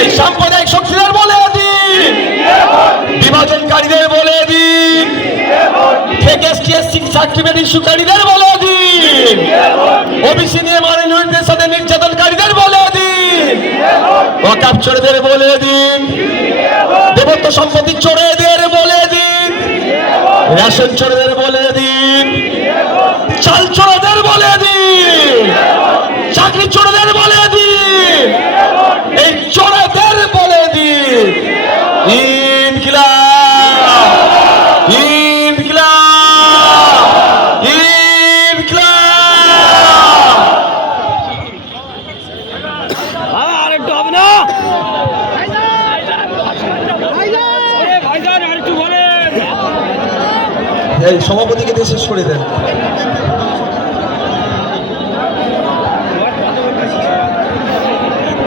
এই সাম্প্রদায়িক শক্তিদের বলে দিন, বিভাজনকারীদের বলে দিন, ফেক এসটি/এসসি সার্টিফিকেট ইস্যুকারীদের বলে দিন, ওবিসি নিয়ে মাইনরিটিদের সাথে নির্যাতনকারীদের বলে দিন, ওয়াকফ চোরদের বলে দিন, দেবত্ব সম্পত্তি চোরদের বলে দিন, রেশন চোরদের বলে দিন, চাল চোরদের বলে দিন, চাকরি চোরদের বলে দিন, এই চোরদের বলে দিন ইনকিলাব, ইনকিলাব, ইনকিলাব। আর একটু হবে না এই সভাপতিকে দিয়ে শেষ করে দেন।